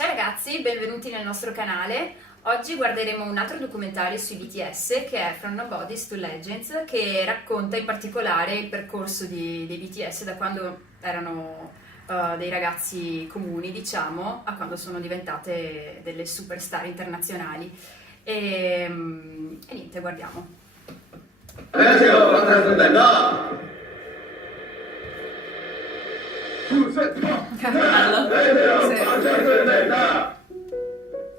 Ciao ragazzi, benvenuti nel nostro canale. Oggi guarderemo un altro documentario sui BTS che è From Nobodies to Legends, che racconta in particolare il percorso dei BTS da quando erano dei ragazzi comuni, diciamo, a quando sono diventate delle superstar internazionali. E niente, guardiamo. 안녕하세요. 반갑습니다.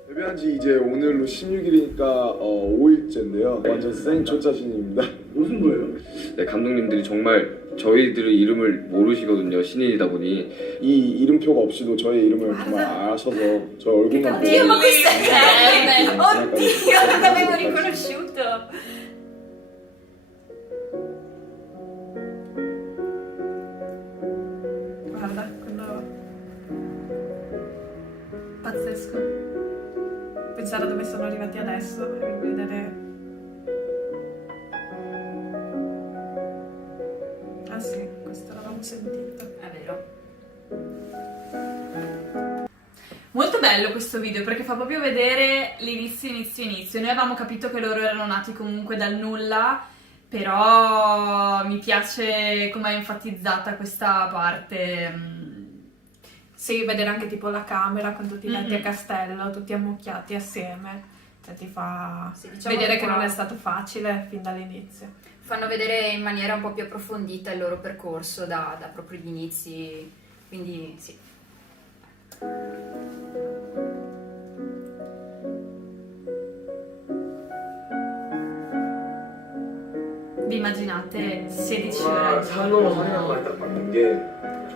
데뷔한 지 이제 오늘로 16일이니까 5일째인데요. 완전 생 초짜신입니다. 무슨 거예요? 네, 감독님들이 정말 저희들의 이름을 모르시거든요. 신인이다 보니. 이 이름표가 없이도 저의 이름을 정말 아셔서 저 얼굴만 보고 Oddio, ma questa è Ellen! Oddio, non l'avevo riconosciuto! Guarda, quello pazzesco. Pensare a dove sono arrivati adesso e vedere. Ah sì, questo l'avevamo sentito. È vero. Molto bello questo video perché fa proprio vedere l'inizio. Noi avevamo capito che loro erano nati comunque dal nulla, però mi piace come è enfatizzata questa parte. Sì, vedere anche tipo la camera con tutti i letti Mhm. a castello, tutti ammucchiati assieme, cioè ti fa Sì, diciamo vedere che un po'. non è stato facile fin dall'inizio. Fanno vedere in maniera un po' più approfondita il loro percorso da proprio gli inizi, quindi sì. Vi immaginate 16 ore al 산 넘어 산이란 giorno? 말딱 맞는 게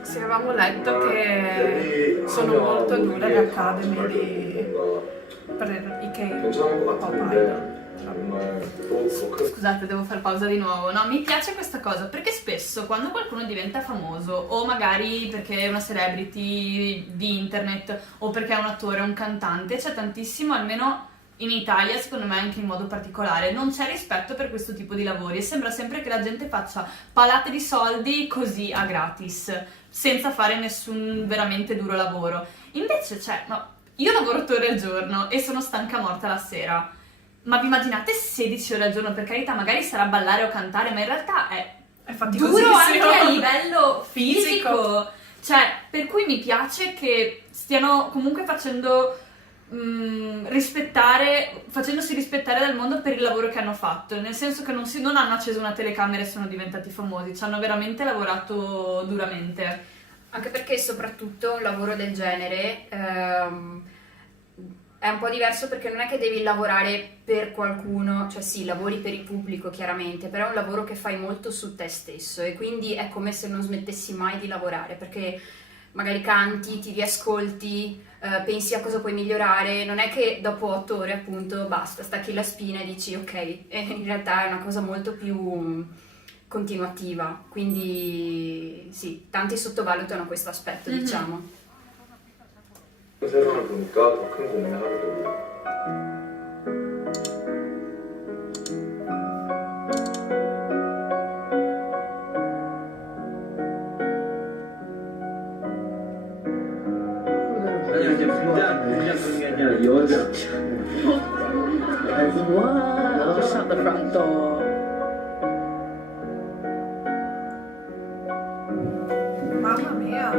Sì, avevamo letto che sono molto dure le academy per i 괜찮을 것 K-pop 같은데 idol. 정말 또 큰. Scusate, devo fare pausa di nuovo. No, mi piace questa cosa perché spesso quando qualcuno diventa famoso, o magari perché è una celebrity di internet, o perché è un attore, un cantante, c'è tantissimo, almeno in Italia, secondo me anche in modo particolare, non c'è rispetto per questo tipo di lavori e sembra sempre che la gente faccia palate di soldi così a gratis, senza fare nessun veramente duro lavoro. Invece no, io lavoro 8 ore al giorno e sono stanca morta la sera. Ma vi immaginate 16 ore al giorno? Per carità, magari sarà ballare o cantare, ma in realtà è È faticosissimo. duro anche a livello fisico. Cioè, per cui mi piace che stiano comunque facendosi rispettare dal mondo per il lavoro che hanno fatto, nel senso che non hanno acceso una telecamera e sono diventati famosi, ci hanno veramente lavorato duramente. Anche perché soprattutto un lavoro del genere è un po' diverso perché non è che devi lavorare per qualcuno, cioè sì, lavori per il pubblico chiaramente, però è un lavoro che fai molto su te stesso e quindi è come se non smettessi mai di lavorare perché magari canti, ti riascolti, pensi a cosa puoi migliorare, non è che dopo 8 ore appunto basta, stacchi la spina e dici ok, e in realtà è una cosa molto più continuativa, quindi sì, tanti sottovalutano questo aspetto, Mhm. diciamo. 세상을 보니까 더 큰 고민을 하게 되고 아니야 이제 분장 그런 게 아니라 여자. Wow, shut the front door. Mamma mia,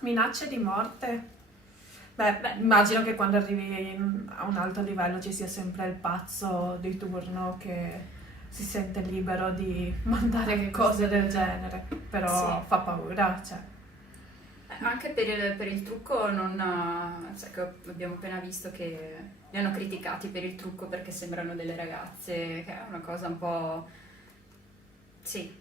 minacce di morte. Beh, immagino che quando arrivi a un alto livello ci sia sempre il pazzo di turno che si sente libero di mandare cose del genere, però Sì. fa paura, cioè. Anche per il trucco sai che abbiamo appena visto che li hanno criticati per il trucco perché sembrano delle ragazze, che è una cosa un po'. Sì,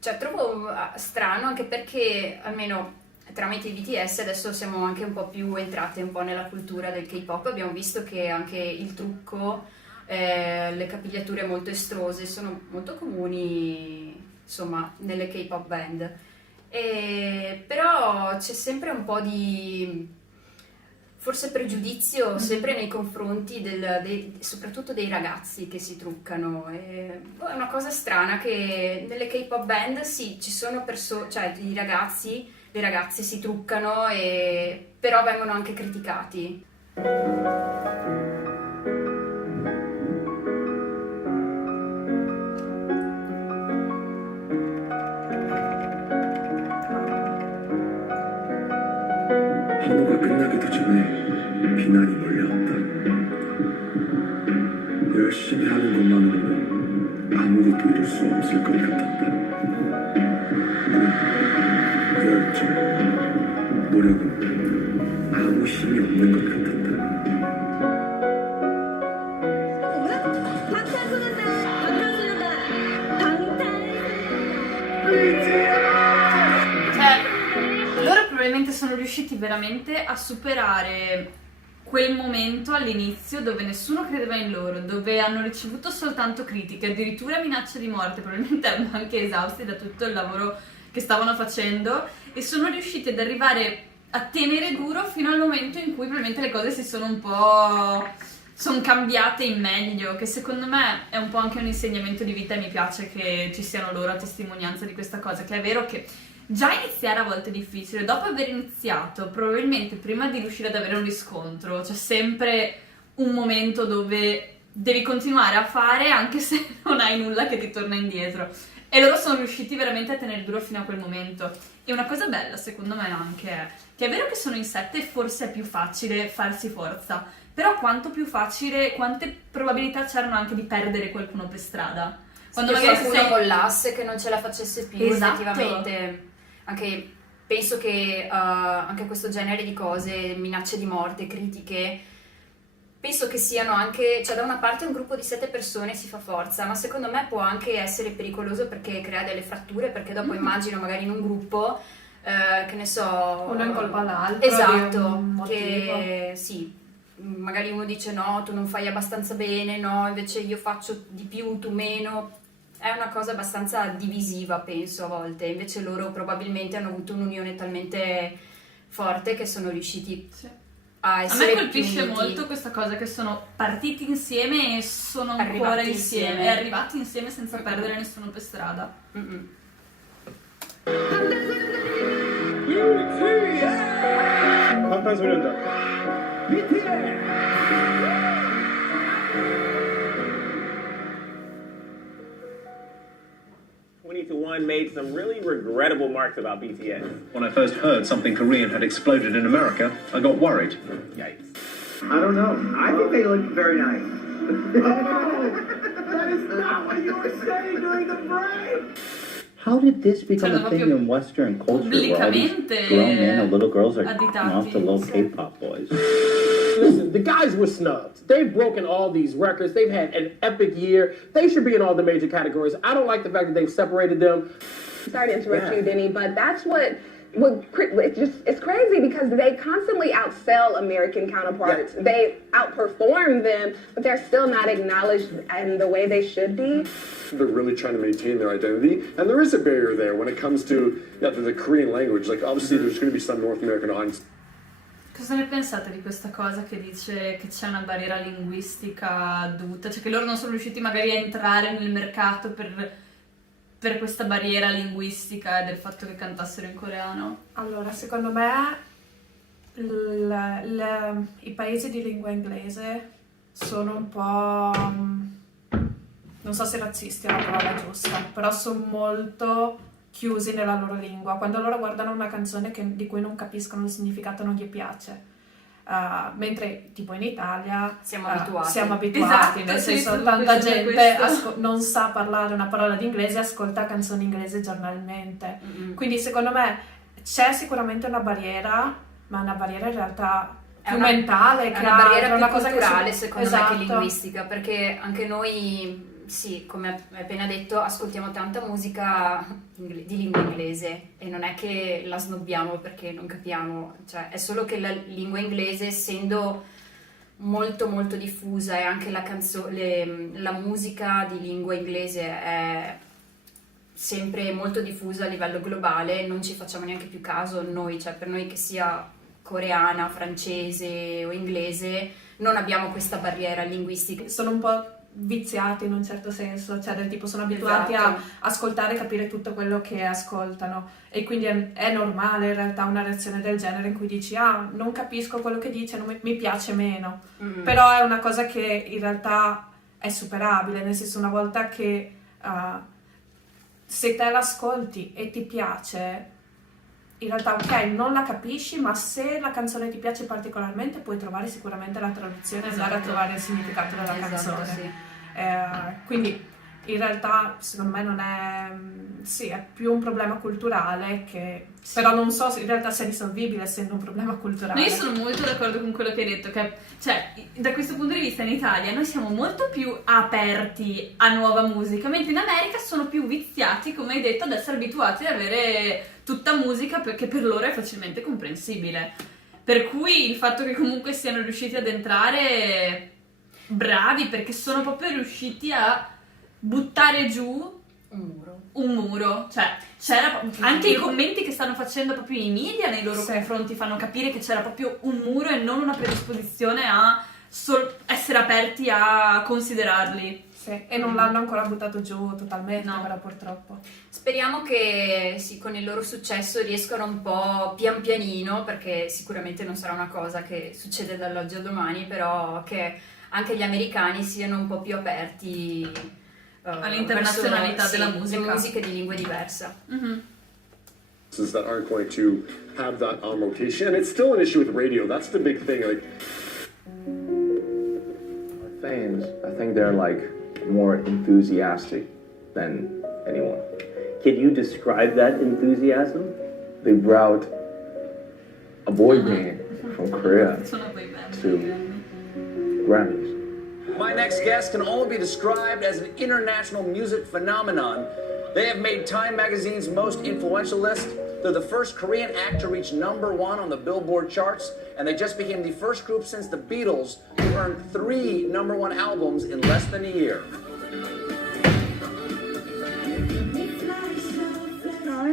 cioè trovo strano anche perché almeno tramite i BTS adesso siamo anche un po' più entrate un po' nella cultura del K-pop, abbiamo visto che anche il trucco, le capigliature molto estrose sono molto comuni, insomma, nelle K-pop band. Però c'è sempre un po' di forse pregiudizio sempre nei confronti soprattutto dei ragazzi che si truccano. È una cosa strana che nelle K-pop band sì, ci sono cioè i ragazzi le ragazze si truccano però vengono anche criticati. 한우가 끝나기도 전에 비난이 몰려왔다. 열심히 하는 것만으로는 아무것도 이룰 수 없을 것 같았다. 열정, 노력은 아무 힘이 없는 것 같았다. Loro probabilmente sono riusciti veramente a superare quel momento all'inizio dove nessuno credeva in loro, dove hanno ricevuto soltanto critiche, addirittura minacce di morte, probabilmente erano anche esausti da tutto il lavoro che stavano facendo, e sono riusciti ad arrivare a tenere duro fino al momento in cui probabilmente le cose si sono un po' cambiate in meglio, che secondo me è un po' anche un insegnamento di vita, e mi piace che ci siano loro a testimonianza di questa cosa, che è vero che già iniziare a volte è difficile, dopo aver iniziato, probabilmente prima di riuscire ad avere un riscontro, c'è sempre un momento dove devi continuare a fare anche se non hai nulla che ti torna indietro. E loro sono riusciti veramente a tenere duro fino a quel momento. E una cosa bella, secondo me, anche è che è vero che sono in 7 e forse è più facile farsi forza, però quanto più facile, quante probabilità c'erano anche di perdere qualcuno per strada. Quando magari qualcuno mollasse, che non ce la facesse più, esatto. Effettivamente. Anche penso che anche questo genere di cose, minacce di morte, critiche, penso che siano anche, cioè da una parte un gruppo di 7 persone si fa forza, ma secondo me può anche essere pericoloso perché crea delle fratture, perché dopo immagino magari in un gruppo, che ne so... Uno incolpa l'altro. Esatto, che sì, magari uno dice no, tu non fai abbastanza bene, no, invece io faccio di più, tu meno. È una cosa abbastanza divisiva, penso, a volte. Invece loro probabilmente hanno avuto un'unione talmente forte che sono riusciti a essere a me colpisce più uniti. Molto questa cosa che sono partiti insieme e sono ancora insieme. E arrivati insieme senza perdere nessuno per strada. 방탄소년단 One made some really regrettable remarks about BTS. When I first heard something Korean had exploded in America, I got worried. Yikes. I don't know. I think they look very nice. That is not what you were saying during the break! How did this become Cioè, a thing in Western culture where all these pubblicamente grown men and little girls are additati. off to little K-pop boys? Listen, the guys were snubbed. They've broken all these records. They've had an epic year. They should be in all the major categories. I don't like the fact that they've separated them. Sorry to interrupt you, Denny, but that's it's crazy because they constantly outsell American counterparts. They outperform them, but they're still not acknowledged in the way they should be. They're really trying to maintain their identity, and there is a barrier there when it comes to the Korean language. Like, obviously, there's going to be some North American audience. Cosa ne pensate di questa cosa che dice che c'è una barriera linguistica dovuta, cioè che loro non sono riusciti magari a entrare nel mercato per questa barriera linguistica e del fatto che cantassero in coreano? Allora, secondo me i paesi di lingua inglese sono un po', non so se razzisti è la parola giusta, però sono molto chiusi nella loro lingua. Quando loro guardano una canzone di cui non capiscono il significato non gli piace. Mentre tipo in Italia siamo abituati, esatto, nel senso tanta gente non sa parlare una parola di inglese e ascolta canzoni inglese giornalmente. Quindi secondo me c'è sicuramente una barriera, ma una barriera in realtà più mentale, è una barriera più una cosa culturale secondo me esatto. che linguistica, perché anche noi sì, come hai appena detto, ascoltiamo tanta musica di lingua inglese e non è che la snobbiamo perché non capiamo, cioè è solo che la lingua inglese, essendo molto molto diffusa, e anche la musica di lingua inglese è sempre molto diffusa a livello globale, non ci facciamo neanche più caso noi, cioè per noi che sia coreana, francese o inglese, non abbiamo questa barriera linguistica. Sono un po' viziati in un certo senso, cioè del tipo sono abituati a ascoltare e capire tutto quello che ascoltano, e quindi è normale in realtà una reazione del genere in cui dici non capisco quello che dice, mi piace meno, però è una cosa che in realtà è superabile, nel senso una volta che se te l'ascolti e ti piace, in realtà ok, non la capisci, ma se la canzone ti piace particolarmente puoi trovare sicuramente la traduzione e andare a trovare il significato della canzone. Sì. Quindi in realtà secondo me non è... sì, è più un problema culturale che... Sì. Però non so se in realtà sia risolvibile essendo un problema culturale. Io sono molto d'accordo con quello che hai detto, che cioè da questo punto di vista in Italia noi siamo molto più aperti a nuova musica, mentre in America sono più viziati, come hai detto, ad essere abituati ad avere tutta musica perché per loro è facilmente comprensibile. Per cui il fatto che comunque siano riusciti ad entrare bravi, perché sono proprio riusciti a buttare giù un muro, cioè c'era anche i commenti che stanno facendo proprio i media nei loro confronti fanno capire che c'era proprio un muro e non una predisposizione a essere aperti a considerarli. Sì, e non l'hanno ancora buttato giù totalmente, però purtroppo. Speriamo che sì, con il loro successo riescano un po' pian pianino, perché sicuramente non sarà una cosa che succede dall'oggi al domani, però che anche gli americani siano un po' più aperti all'internazionalità della musica. Le musiche di lingue diverse. That aren't going to have that on rotation, and it's still an issue with radio. That's the big thing. Like fans, I think they're like more enthusiastic than anyone. Can you describe that enthusiasm? They brought a boy band from Korea to Grammys. My next guest can only be described as an international music phenomenon. They have made Time magazine's most influential list. They're the first Korean act to reach #1 on the Billboard charts, and they just became the first group since the Beatles to earn 3 #1 albums in less than a year.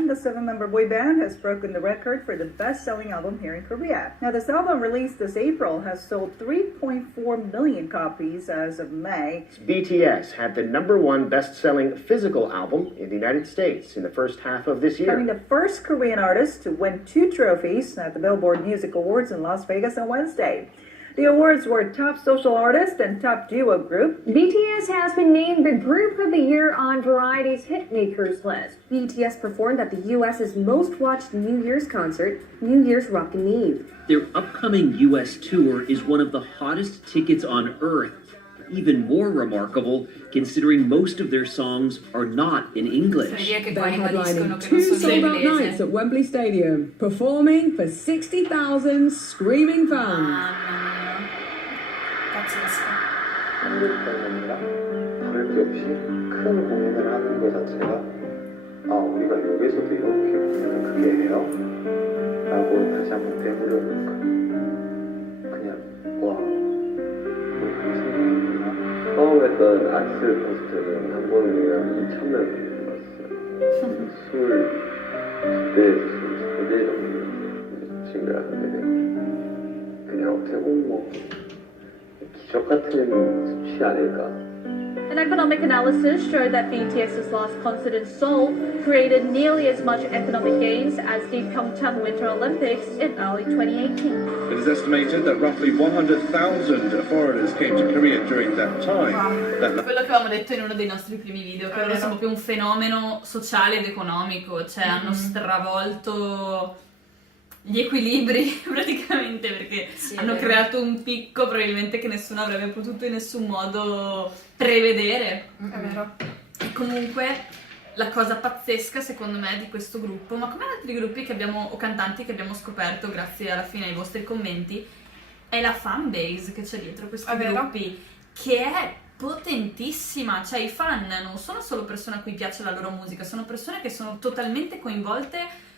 The 7-member boy band has broken the record for the best-selling album here in Korea. Now, this album released this April has sold 3.4 million copies as of May. BTS had the #1 best-selling physical album in the United States in the first half of this year. Becoming the first Korean artist to win 2 trophies at the Billboard Music Awards in Las Vegas on Wednesday. The awards were Top Social Artist and Top Duo Group. BTS has been named the Group of the Year on Variety's Hitmakers list. BTS performed at the U.S.'s most-watched New Year's concert, New Year's Rockin' Eve. Their upcoming U.S. tour is one of the hottest tickets on Earth. Even more remarkable, considering most of their songs are not in English. They're headlining 2 sold-out nights at Wembley Stadium, performing for 60,000 screaming fans. 한국 팬덤이랑 다를 게 없이 큰 공연을 하는 것 자체가 우리가 여기서도 이렇게 공연을 크게 해요? 라고 다시 한번 되물어보니까 그냥 와 우리 그렇게 생각하는구나. 처음 했던 아츠 콘서트는 한 번이랑 2,000명 봤어요. 22대 정도 친구를 하게 되고 그냥 어떻게 보면 뭐 기적 같은 수치 아닐까. An economic analysis showed that BTS's last concert in Seoul created nearly as much economic gains as the Pyeongchang Winter Olympics in early 2018. It is estimated that roughly 100,000 foreigners came to Korea during that time. Quello che avevamo detto in uno dei nostri primi video, che loro sono più un fenomeno sociale ed economico, cioè hanno stravolto gli equilibri praticamente, perché hanno creato un picco probabilmente che nessuno avrebbe potuto in nessun modo prevedere. È vero. E comunque la cosa pazzesca secondo me di questo gruppo, ma come altri gruppi che abbiamo o cantanti che abbiamo scoperto grazie alla fine ai vostri commenti, è la fanbase che c'è dietro questi gruppi, che è potentissima. Cioè i fan non sono solo persone a cui piace la loro musica, sono persone che sono totalmente coinvolte,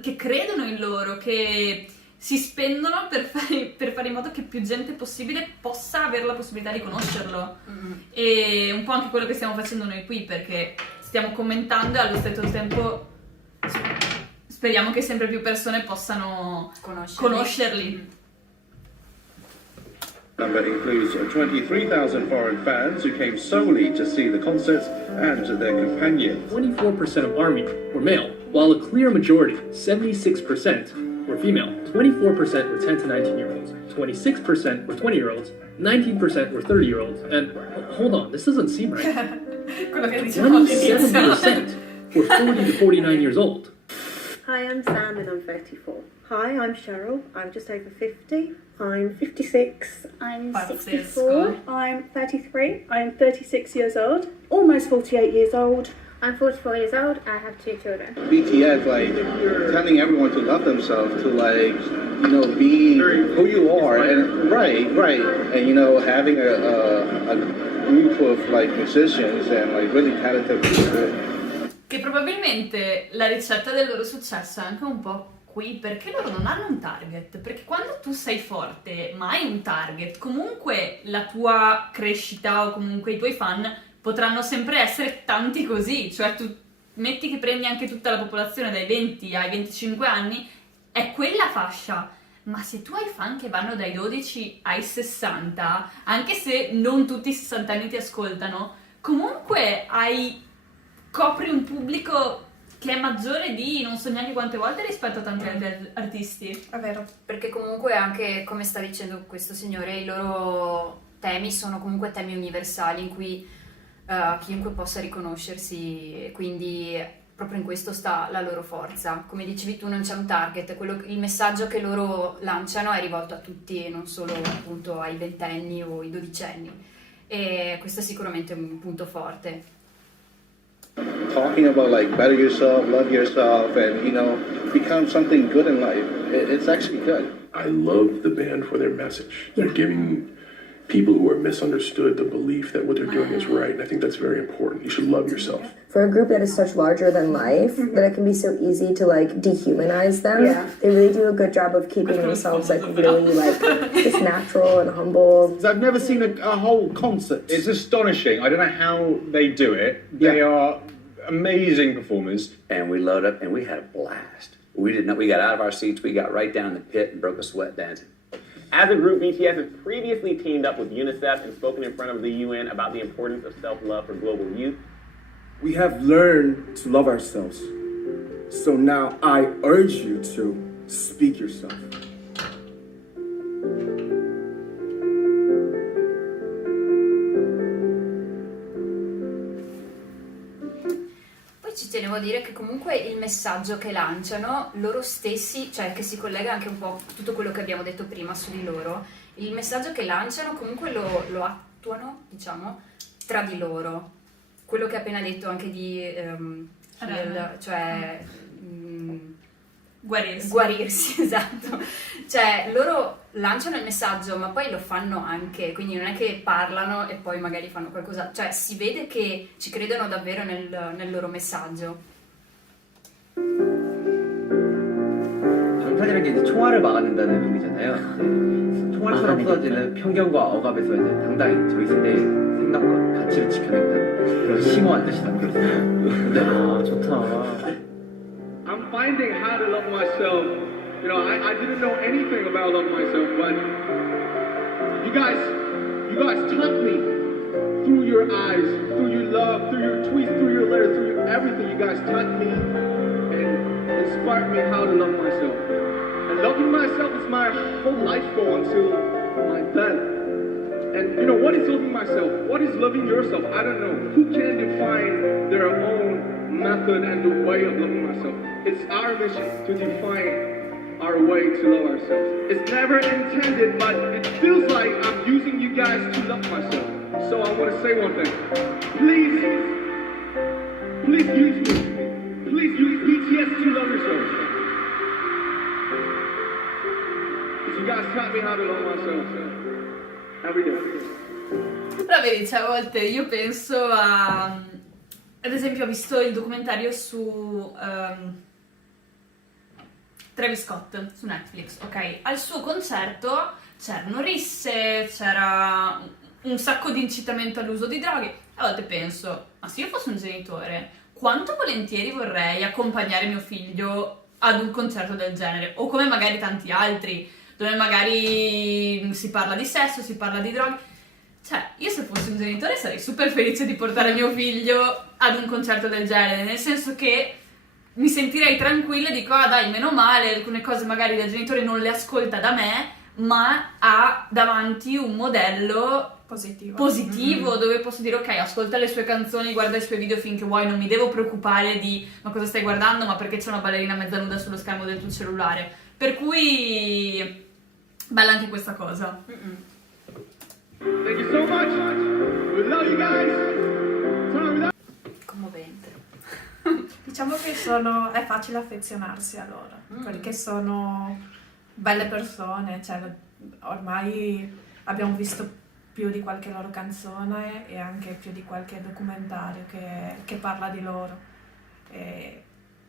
che credono in loro, che si spendono per fare in modo che più gente possibile possa avere la possibilità di conoscerlo. E un po' anche quello che stiamo facendo noi qui, perché stiamo commentando e allo stesso tempo speriamo che sempre più persone possano conoscerli. Number includes 23,000 foreign fans who came solely to see the concerts and their companions. 24% of ARMY were male, while a clear majority, 76%, were female. 24% were 10 to 19-year-olds, 26% were 20-year-olds, 19% were 30-year-olds, and hold on, this doesn't seem right. 27% were 40 to 49 years old. Hi, I'm Sam and I'm 34. Hi, I'm Cheryl. I'm just over 50. I'm 56. I'm 64. I'm 33. I'm 36 years old. Almost 48 years old. I'm 44 years old. I have 2 children. BTS, like, telling everyone to love themselves, to, like, you know, be who you are. And right. And, you know, having a group of, like, musicians and, like, really talented people. Che probabilmente la ricetta del loro successo è anche un po' qui, perché loro non hanno un target, perché quando tu sei forte ma hai un target, comunque la tua crescita o comunque i tuoi fan potranno sempre essere tanti così, cioè tu metti che prendi anche tutta la popolazione dai 20 ai 25 anni, è quella fascia, ma se tu hai fan che vanno dai 12 ai 60, anche se non tutti i 60 anni ti ascoltano, comunque copri un pubblico che è maggiore di non so neanche quante volte rispetto a tanti altri artisti. È vero, perché comunque anche, come sta dicendo questo signore, i loro temi sono comunque temi universali in cui chiunque possa riconoscersi, quindi proprio in questo sta la loro forza. Come dicevi tu, non c'è un target, il messaggio che loro lanciano è rivolto a tutti, non solo appunto ai ventenni o ai dodicenni, e questo è sicuramente un punto forte. Talking about, like, better yourself, love yourself, and, you know, become something good in life. It's actually good. I love the band for their message. They're giving people who are misunderstood the belief that what they're doing is right, and I think that's very important. You should love yourself. For a group that is such larger than life, that it can be so easy to, like, dehumanize them. Yeah. They really do a good job of keeping themselves, like, really, like, just natural and humble. I've never seen a whole concert. It's astonishing. I don't know how they do it. They are amazing performers. And we load up and we had a blast. We got out of our seats, we got right down in the pit and broke a sweat dancing. As a group, BTS has previously teamed up with UNICEF and spoken in front of the UN about the importance of self-love for global youth. We have learned to love ourselves. So now I urge you to speak yourself. Poi ci tenevo a dire che comunque il messaggio che lanciano loro stessi, cioè che si collega anche un po' a tutto quello che abbiamo detto prima su di loro, il messaggio che lanciano comunque lo attuano, diciamo, tra di loro. Quello che ha appena detto anche di guarirsi, esatto. Cioè loro lanciano il messaggio ma poi lo fanno anche, quindi non è che parlano e poi magari fanno qualcosa, cioè si vede che ci credono davvero nel loro messaggio. 방탄이라는 게 이제 총알을 막아낸다는 의미잖아요. 총알처럼 쏟아지는 편견과 억압에서 이제 당당히 저희 세대의 생각과 가치를 지켜낸다는 그런 심오한 뜻이 담겨 있어요. 좋다. I'm finding how to love myself. You know, I didn't know anything about love myself, but you guys taught me through your eyes, through your love, through your tweets, through your letters, through everything. You guys taught me and inspired me how to love myself. And loving myself is my whole life goal until my death. And you know, what is loving myself? What is loving yourself? I don't know. Who can define their own method and the way of loving myself? It's our mission to define our way to love ourselves. It's never intended, but it feels like I'm using you guys to love myself. So I want to say one thing. Please use me. Please use BTS to love yourselves. Because you guys taught me how to love myself. Every day. Però vedi, cioè, a volte io penso a... Ad esempio ho visto il documentario su Travis Scott su Netflix, ok? Al suo concerto c'erano risse, c'era un sacco di incitamento all'uso di droghe. A volte penso, ma se io fossi un genitore, quanto volentieri vorrei accompagnare mio figlio ad un concerto del genere, o come magari tanti altri, dove magari si parla di sesso, si parla di droghe. Cioè, io se fossi un genitore sarei super felice di portare mio figlio ad un concerto del genere, nel senso che mi sentirei tranquilla e dico, ah dai, meno male, alcune cose magari il genitore non le ascolta da me, ma ha davanti un modello positivo dove posso dire ok, ascolta le sue canzoni, guarda i suoi video finché vuoi, non mi devo preoccupare di ma cosa stai guardando, ma perché c'è una ballerina mezza nuda sullo schermo del tuo cellulare. Per cui bella anche questa cosa. Thank you so much. We love you guys. Commovente. Diciamo che è facile affezionarsi a loro, perché sono belle persone, cioè ormai abbiamo visto più di qualche loro canzone e anche più di qualche documentario che parla di loro. E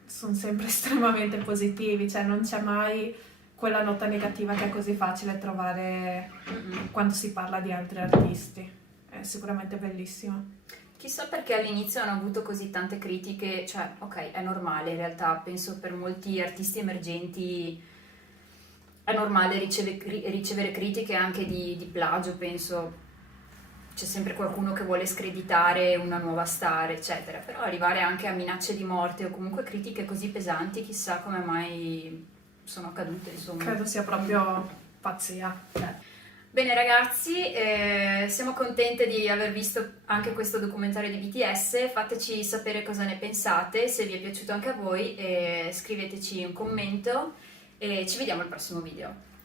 sono sempre estremamente positivi, cioè non c'è mai quella nota negativa che è così facile trovare quando si parla di altri artisti. È sicuramente bellissimo. Chissà perché all'inizio hanno avuto così tante critiche, cioè ok, è normale in realtà, penso per molti artisti emergenti è normale ricevere critiche anche di plagio, penso c'è sempre qualcuno che vuole screditare una nuova star, eccetera, però arrivare anche a minacce di morte o comunque critiche così pesanti, chissà come mai sono accadute, insomma. Credo sia proprio pazzia. Bene ragazzi, siamo contente di aver visto anche questo documentario di BTS, fateci sapere cosa ne pensate, se vi è piaciuto anche a voi, scriveteci un commento e ci vediamo al prossimo video.